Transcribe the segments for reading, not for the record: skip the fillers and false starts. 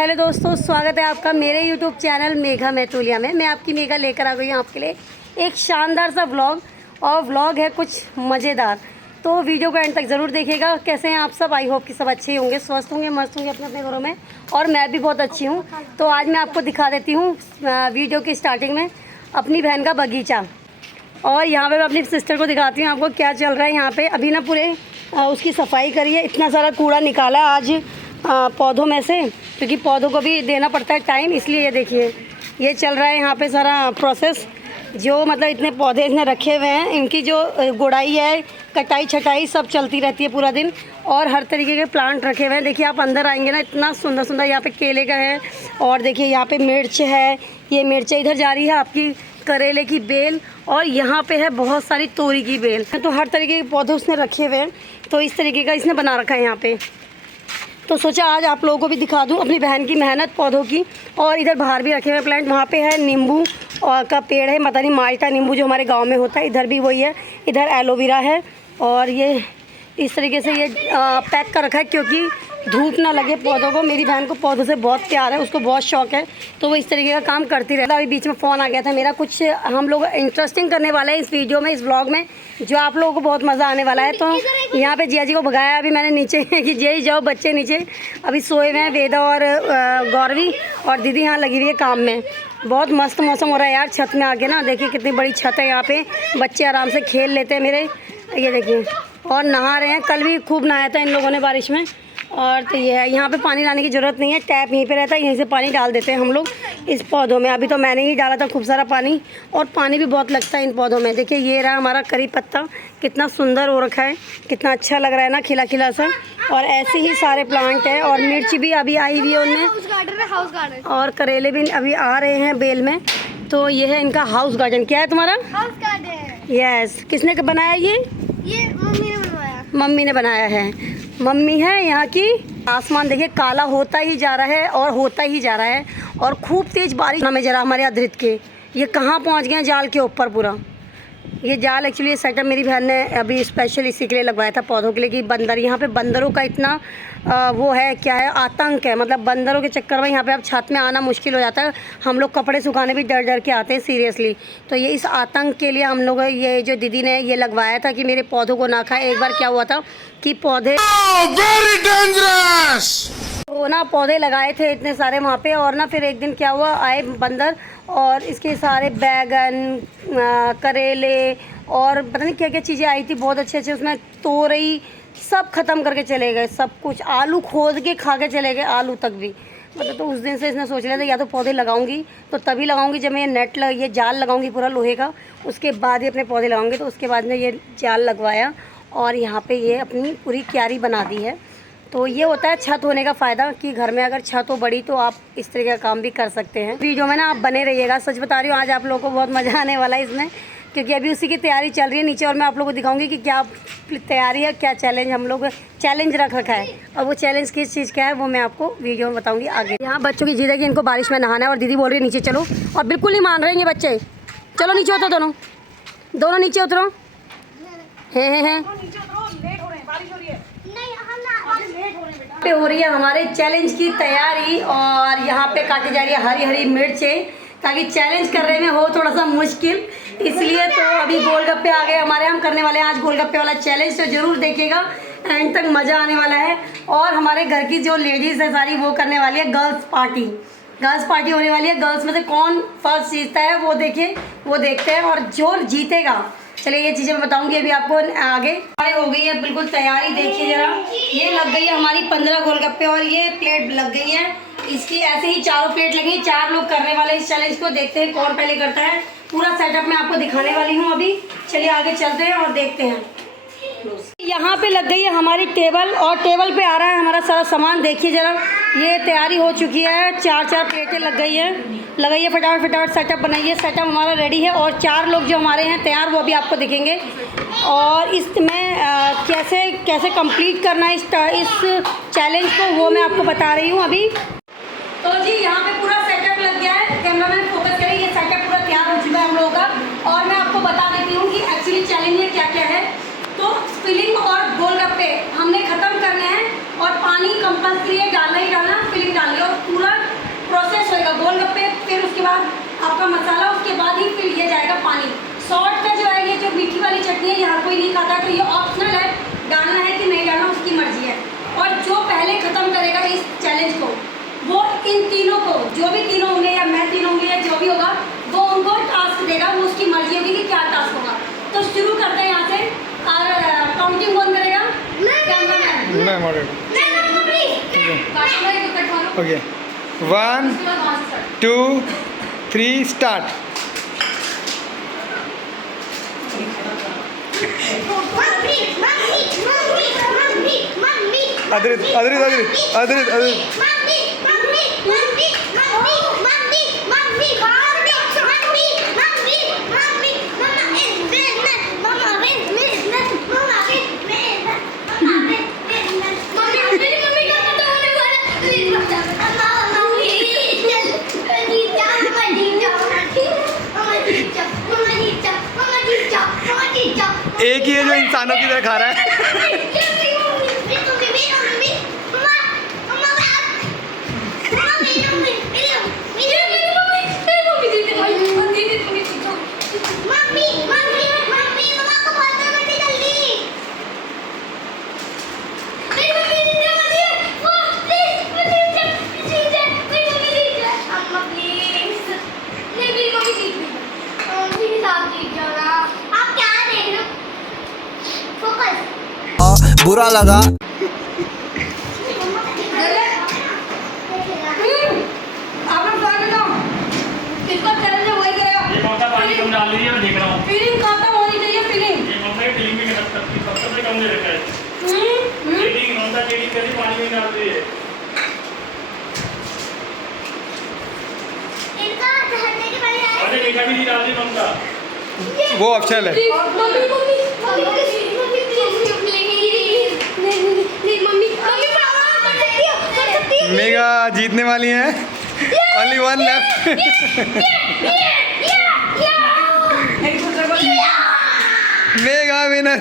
Hello दोस्तों, स्वागत है आपका मेरे यूट्यूब चैनल मेघा मैतुलिया में। मैं आपकी मेघा लेकर आ गई हूँ आपके लिए एक शानदार सा व्लॉग, और व्लॉग है कुछ मज़ेदार। तो वीडियो को एंड तक ज़रूर देखिएगा। कैसे हैं आप सब? आई होप कि सब अच्छे होंगे, स्वस्थ होंगे, मस्त होंगे अपने अपने घरों में, और मैं भी बहुत अच्छी हूँ। तो आज मैं आपको दिखा देती हूँ वीडियो की स्टार्टिंग में अपनी बहन का बगीचा, और यहाँ पे मैं अपनी सिस्टर को दिखाती हूँ आपको क्या चल रहा है यहाँ पे। अभी ना पूरे उसकी सफाई करी है, इतना सारा कूड़ा निकाला है आज पौधों में से, क्योंकि पौधों को भी देना पड़ता है टाइम, इसलिए ये देखिए ये चल रहा है यहाँ पे सारा प्रोसेस। जो मतलब इतने पौधे इसने रखे हुए हैं, इनकी जो गुड़ाई है, कटाई छटाई सब चलती रहती है पूरा दिन। और हर तरीके के प्लांट रखे हुए हैं। देखिए आप अंदर आएंगे ना, इतना सुंदर सुंदर यहाँ पे केले का है, और देखिए यहाँ पे मिर्च है, ये मिर्च इधर जा रही है आपकी करेले की बेल, और यहाँ पे है बहुत सारी तोरी की बेल। तो हर तरीके के पौधे उसने रखे हुए हैं, तो इस तरीके का इसने बना रखा है यहाँ पे। तो सोचा आज आप लोगों को भी दिखा दूं अपनी बहन की मेहनत पौधों की। और इधर बाहर भी रखे हुए प्लांट, वहाँ पे है नींबू का पेड़ है, पता नहीं माल्टा नींबू जो हमारे गांव में होता है, इधर भी वही है। इधर एलोवेरा है, और ये इस तरीके से ये पैक कर रखा है क्योंकि धूप ना लगे पौधों को। मेरी बहन को पौधों से बहुत प्यार है, उसको बहुत शौक है, तो वो इस तरीके का काम करती रहती है। अभी बीच में फ़ोन आ गया था मेरा, कुछ हम लोग इंटरेस्टिंग करने वाले हैं इस वीडियो में, इस व्लॉग में, जो आप लोगों को बहुत मज़ा आने वाला है। तो यहाँ पे जिया जी को भगाया अभी मैंने नीचे कि जिया जी जाओ, बच्चे नीचे अभी सोए हुए हैं, वेदा और गौरवी, और दीदी यहाँ लगी हुई है काम में। बहुत मस्त मौसम हो रहा है यार, छत में आके ना देखिए कितनी बड़ी छत है यहाँ पे, बच्चे आराम से खेल लेते हैं मेरे। ये देखिए, और नहा रहे हैं, कल भी खूब नहाया था इन लोगों ने बारिश में। और तो ये है, यहाँ पे पानी लाने की ज़रूरत नहीं है, टैप यहीं पे रहता है, यहीं से पानी डाल देते हैं हम लोग इस पौधों में। अभी तो मैंने ही डाला था खूब सारा पानी, और पानी भी बहुत लगता है इन पौधों में। देखिए ये रहा हमारा करी पत्ता, कितना सुंदर हो रखा है, कितना अच्छा लग रहा है ना, खिला खिला सा। और ऐसे ही सारे प्लांट हैं, और मिर्ची भी अभी आई हुई है उनमें, और करेले भी अभी आ रहे हैं बेल में। तो ये है इनका हाउस गार्डन। क्या है तुम्हारा? House garden. यस। किसने बनाया ये मम्मी ने बनवाया। मम्मी ने बनाया है, मम्मी है यहाँ की। आसमान देखिए काला होता ही जा रहा है, और होता ही जा रहा है, और खूब तेज़ बारिश में जरा हमारे अधृत के ये कहाँ पहुँच गए हैं जाल के ऊपर पूरा। ये जाल एक्चुअली ये सेटअप मेरी बहन ने अभी स्पेशल इसी के लिए लगवाया था पौधों के लिए, कि बंदर यहाँ पे बंदरों का इतना वो है, क्या है, आतंक है। मतलब बंदरों के चक्कर में यहाँ पे अब छत में आना मुश्किल हो जाता है, हम लोग कपड़े सुखाने भी डर डर के आते हैं सीरियसली। तो ये इस आतंक के लिए हम लोग ये जो दीदी ने ये लगवाया था कि मेरे पौधों को ना खाए। एक बार क्या हुआ था कि पौधे वेरी डेंजरस, वो ना पौधे लगाए थे इतने सारे वहाँ पे, और ना फिर एक दिन क्या हुआ, आए बंदर और इसके सारे बैगन, करेले और पता नहीं क्या क्या चीज़ें आई थी बहुत अच्छे अच्छे, उसमें तोरई सब ख़त्म करके चले गए, सब कुछ। आलू खोद के खा के चले गए, आलू तक भी। मतलब तो उस दिन से इसने सोच लिया था या तो पौधे लगाऊंगी तो तभी लगाऊंगी जब मैं ये जाल लगाऊंगी पूरा लोहे का, उसके बाद ही अपने पौधे लगाऊंगी। तो उसके बाद में ये जाल लगवाया, और यहाँ पे ये अपनी पूरी क्यारी बना दी है। तो ये होता है छत होने का फ़ायदा, कि घर में अगर छत हो बड़ी तो आप इस तरह का काम भी कर सकते हैं। वीडियो में ना आप बने रहिएगा, सच बता रही हूँ, आज आप लोगों को बहुत मज़ा आने वाला है इसमें, क्योंकि अभी उसी की तैयारी चल रही है नीचे। और मैं आप लोगों को दिखाऊंगी कि क्या तैयारी है, क्या चैलेंज हम लोग चैलेंज रख रखा है, और वो चैलेंज किस चीज़ का है वो मैं आपको वीडियो में बताऊँगी आगे। यहाँ बच्चों की जिद है कि इनको बारिश में नहाना है, और दीदी बोल रही है नीचे चलो, और बिल्कुल नहीं मान रहे हैं ये बच्चे। चलो नीचे उतरो, दोनों नीचे उतरो। हैं पे हो रही है हमारे चैलेंज की तैयारी, और यहाँ पे काटी जा रही है हरी हरी मिर्चें, ताकि चैलेंज करने में हो थोड़ा सा मुश्किल, इसलिए। तो अभी गोलगप्पे आ गए हमारे, हम करने वाले हैं आज गोलगप्पे वाला चैलेंज, तो ज़रूर देखिएगा, एंड तक मज़ा आने वाला है। और हमारे घर की जो लेडीज़ है सारी वो करने वाली है गर्ल्स पार्टी होने वाली है। गर्ल्स में से कौन फर्स्ट जीतता है वो देखते हैं, और जो जीतेगा, चलिए ये चीज़ें मैं बताऊंगी अभी आपको आगे। हमारी हो गई है बिल्कुल तैयारी, देखिए जरा, ये लग गई है हमारी 15 गोलगप्पे, और ये प्लेट लग गई है इसकी, ऐसे ही चारों प्लेट लगी। 4 लोग करने वाले इस चैलेंज को, देखते हैं कौन पहले करता है। पूरा सेटअप मैं आपको दिखाने वाली हूँ अभी, चलिए आगे चलते हैं और देखते हैं। यहाँ पे लग गई है हमारी टेबल, और टेबल पे आ रहा है हमारा सारा सामान। देखिए जरा, ये तैयारी हो चुकी है, 4 प्लेटें लग गई है, लगाइए फटाफट सेटअप बनाइए। सेटअप हमारा रेडी है, और 4 लोग जो हमारे हैं तैयार, वो अभी आपको दिखेंगे। और इसमें कैसे कंप्लीट करना है इस चैलेंज को, वो मैं आपको बता रही हूँ अभी। तो जी यहाँ पे पूरा सेटअप लग गया है, कैमरामैन फोकस करें, ये सेटअप पूरा तैयार हो चुका है हम लोगों का। और मैं आपको बता देती हूँ कि एक्चुअली चैलेंज में क्या क्या है। तो फिलिंग और गोलगप्पे हमने ख़त्म करने हैं, और पानी कंपल्सरी है, डालना ही डालना, फिलिंग डालनी, और पूरा बाद आपका मसाला, उसके बाद ही फिर लिया जाएगा पानी। सॉल्ट का जो है, ये जो मीठी वाली चटनी है, ये हर कोई नहीं खाता, तो ये ऑप्शनल है, डालना है कि नहीं डालना उसकी मर्जी है। और जो पहले ख़त्म करेगा इस चैलेंज को, वो इन तीनों को, जो भी तीनों होंगे या मैं तीनों होंगी या जो भी होगा, वो उनको टास्क देगा, वो उसकी मर्जी होगी कि क्या टास्क होगा। तो शुरू करते हैं यहाँ से। और काउंटिंग कौन करेगा? मैं मॉडरेटर। Okay 1 2 3 start. अदरित अदरित अदरित अदरित अदरित एक ही है जो इंसानों की तरह खा रहा है। बुरा लगा। आप लोग स्वागत हो। किसका चैलेंज है वही करेगा। ये कौन सा पानी कम डाल रही है मैं देख रहा हूँ। फीलिंग खत्म होनी चाहिए, फीलिंग। ये कौन सा फीलिंग में सबसे कम दे रखा है। फीलिंग कौन सा फीलिंग कभी पानी में डाल रही है। अरे मीठा भी नहीं डाल रही कौन सा। वो ऑप्शनल है। मेगा जीतने वाली है। Only one left. Mega winner.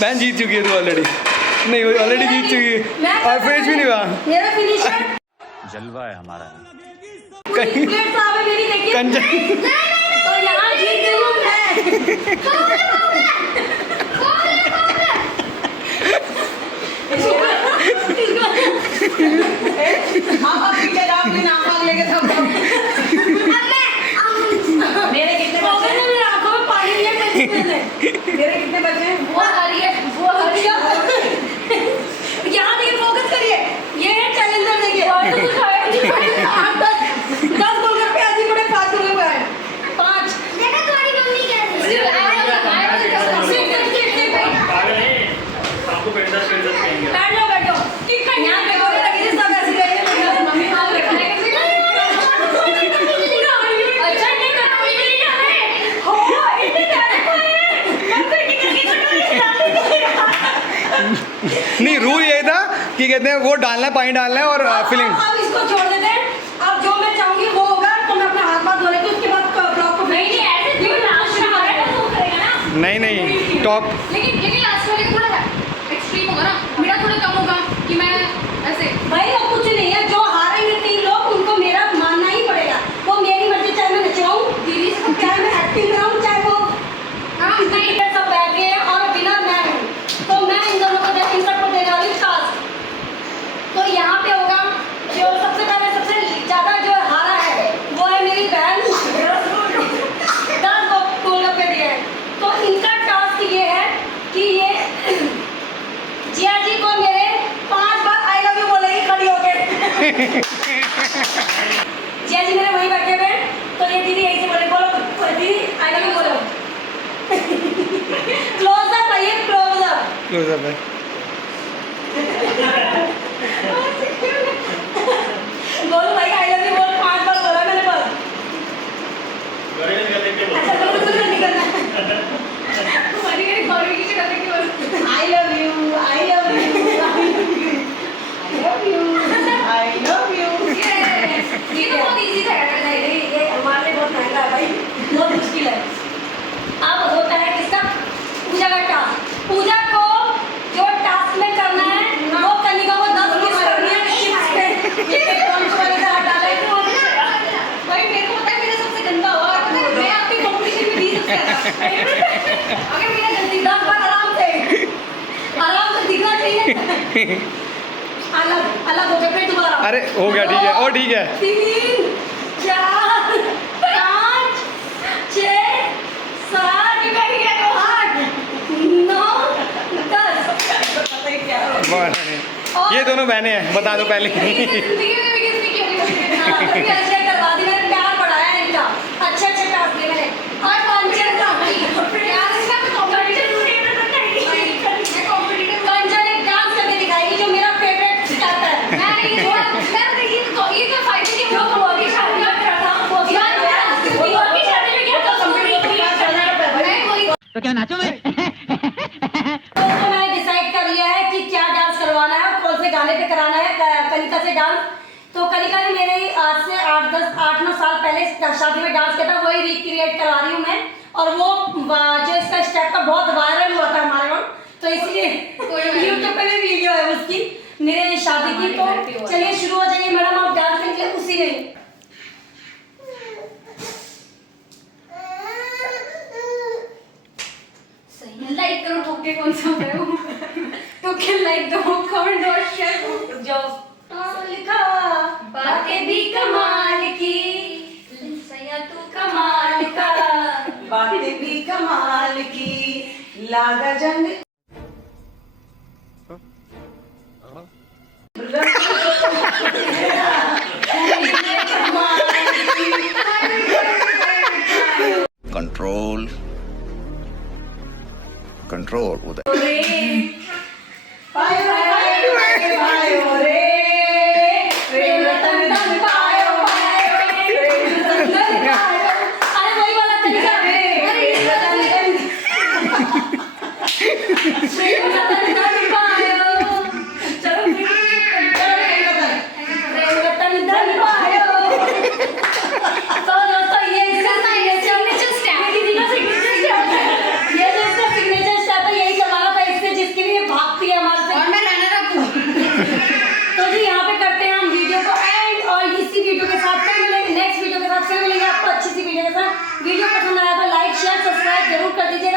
बहन जीत चुकी है तू ऑलरेडी। नहीं वो ऑलरेडी जीत चुकी है और फिनिश भी नहीं हुआ। मेरा फिनिश है। जलवा है हमारा। पूरी प्लेट साफ है मेरी, देखिए। कंचन तो यहाँ जीत गई हूँ मैं। आप पीछे जाओ, अपने नाम मांग लेके सब। मेरे कितने बचे हैं? मेरी आंखों में पानी नहीं है। मेरे कितने बचे हैं? वो हरी है, वो हरी है। यहाँ देखिए, फोकस करिए। ये है चैलेंजर, देखिए। 10 गोलगप्पे आज ही पड़े, 5 गोलगप्पे आए। 5 आपको पेड़ कहेंगे। बैठो बैठो। यहाँ पे गोले लगी थी, सब ऐसे गए। मम्मी हाथ रखा है। अच्छा नहीं करना, मुझे नहीं जाना है। हो इतने प्यारे खाए। मैं तो टिकट नहीं रूल ये था कि कहते हैं वो डालना है, पानी डालना है और फिलिंग। अब इसको छोड़ देते हैं। अब जो मैं चाहूंगी वो होगा। तो मैं अपना हाथ धो लेती हूँ, उसके बाद ब्लॉग को नहीं ऐसे जो लास्ट में आ रहा है वो करेगा ना। नहीं टॉप। लेकिन लास्ट वाले थोड़ा एक्सट्रीम होगा ना, मेरा थोड़ा कम होगा कि मैं ऐसे। भाई वो कुछ नहीं है, जो हारेंगे 3 लोग उनको मेरा मानना ही पड़ेगा। वो मेरी मर्जी, चाहे मैं नचवाऊँ दीदी से, चाहे मैं एक्टिंग कराऊँ, चाहे वो नहीं। सब बैठ गए हैं और विनर मैं हूँ। तो मैं इन दोनों को इन सबको देने वाली टास्क। तो यहाँ पे होगा जो सबसे पहले सबसे ज़्यादा जो हारा है वो है मेरी बहन। 10 गोलगप्पे दिए हैं। तो इनका टास्क ये है कि ये जिया जी को मेरे 5 बार आई लव यू बोलेगी खड़ी होके। जिया जी मेरे वहीं बैठे हुए हैं। तो ये दीदी यहीं से बोले, बोलो दीदी आई लव यू बोलो। क्लोजअप है। बोलो भाई आई लव यू बोल 5 बार बोला मैंने बस। गौरी का देख के बोल। अच्छा बोलो तो नहीं करना। तुम्हारी मेरी गौरवी की शक्ल देखी बस। I love you I love you I love you. ये तो बहुत इजी था यार। नहीं नहीं ये हमारे लिए बहुत महंगा है भाई, बहुत मुश्किल है। अब होता है किसका? पूजा का टास्क। पूजा को जो टास्क में करना है वो कनिका को 10 किस करनी है चिप्स पे। ये कौन सा वाला हटा ले? भाई मेरे को पता है मेरा सबसे गंदा हुआ और पता है मैं आपके कंपटीशन में दी सबसे ज्यादा। अगर मेरा गंदी 10 बार आराम से दिखना चाहिए। अलग अलग हो गया फिर दोबारा। अरे हो गया, ठीक है, और ठीक है। 3 4 5 6 7 8 9 10। ये दोनों बहनें हैं, बता दो पहले। जिंदगी में भी किसने की होगी ऐसे करवा दी मैंने, प्यार बढ़ाया है इनका। अच्छे अच्छे टास्क दिए मैंने और कंचन का यार इसका कंपटीशन कंचन एक डांस करके दिखाएगी जो मेरा फेवरेट स्टेप है। मैं ये तो फायदे की वो की शादी में करता हूं यार की शादी में क्या मैं कोई तो मैंने डिसाइड कर लिया है कि क्या डांस करवाना है और कौन से गाने पे कराना है कनिका से डांस। तो कनिका ने मेरे आज से 8-9 साल पहले शादी में डांस किया था, वही रिक्रिएट करवा रही हूँ मैं। और वो जो इसका स्टेप का बहुत वायरल हुआ था हमारे वहाँ, तो इसलिए यूट्यूब पे भी वीडियो है उसकी मेरे शादी की। तो चलिए शुरू हो जाइए मैडम, आप डांस करिए उसी में। लाइक करो ठोके कौन सा है वो ठोके लाइक दो कमेंट और शेयर जो लिखा बातें भी कमाल की, सैया तू कमाल का बातें भी कमाल की, लागा जंग कंट्रोल कंट्रोल उधर। वीडियो पसंद आया तो लाइक शेयर सब्सक्राइब जरूर कर दीजिए।